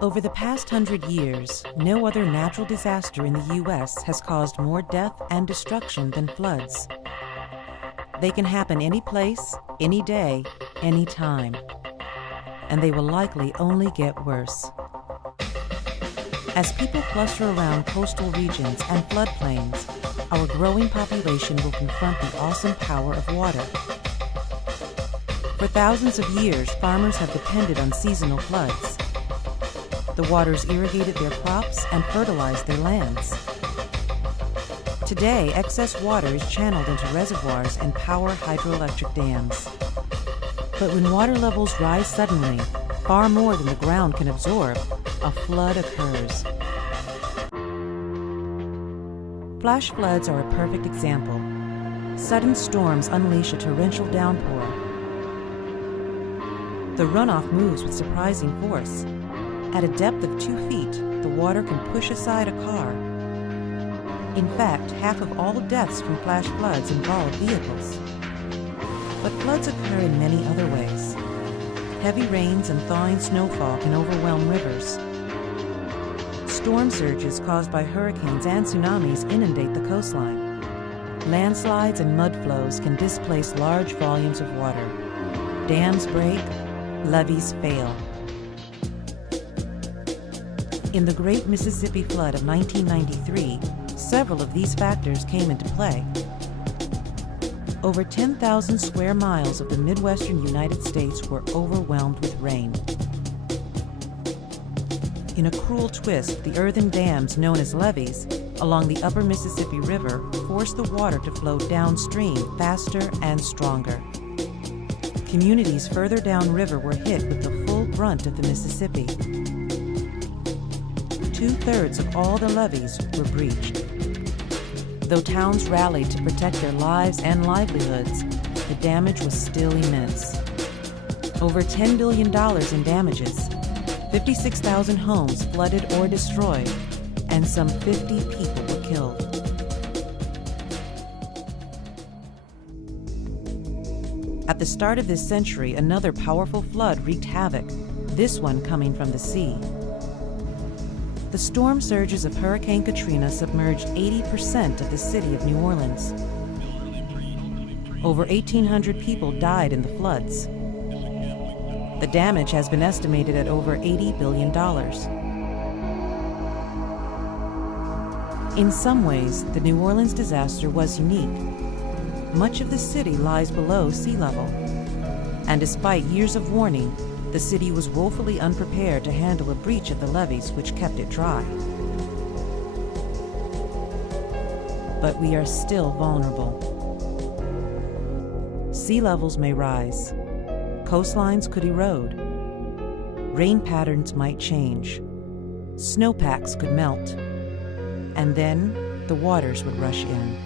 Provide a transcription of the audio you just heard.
Over the past 100 years, no other natural disaster in the U.S. has caused more death and destruction than floods. They can happen any place, any day, any time. And they will likely only get worse. As people cluster around coastal regions and floodplains, our growing population will confront the awesome power of water. For thousands of years, farmers have depended on seasonal floods. The waters irrigated their crops and fertilized their lands. Today, excess water is channeled into reservoirs and power hydroelectric dams. But when water levels rise suddenly, far more than the ground can absorb, a flood occurs. Flash floods are a perfect example. Sudden storms unleash a torrential downpour. The runoff moves with surprising force. At a depth of 2 feet, the water can push aside a car. In fact, half of all deaths from flash floods involve vehicles. But floods occur in many other ways. Heavy rains and thawing snowfall can overwhelm rivers. Storm surges caused by hurricanes and tsunamis inundate the coastline. Landslides and mud flows can displace large volumes of water. Dams break, levees fail. In the Great Mississippi Flood of 1993, several of these factors came into play. Over 10,000 square miles of the Midwestern United States were overwhelmed with rain. In a cruel twist, the earthen dams known as levees along the upper Mississippi River forced the water to flow downstream faster and stronger. Communities further downriver were hit with the full brunt of the Mississippi. 2/3 of all the levees were breached. Though towns rallied to protect their lives and livelihoods, the damage was still immense. Over $10 billion in damages, 56,000 homes flooded or destroyed, and some 50 people were killed. At the start of this century, another powerful flood wreaked havoc, this one coming from the sea. The storm surges of Hurricane Katrina submerged 80% of the city of New Orleans. Over 1,800 people died in the floods. The damage has been estimated at over $80 billion. In some ways, the New Orleans disaster was unique. Much of the city lies below sea level, and despite years of warning, the city was woefully unprepared to handle a breach of the levees which kept it dry. But we are still vulnerable. Sea levels may rise. Coastlines could erode. Rain patterns might change. Snowpacks could melt. And then the waters would rush in.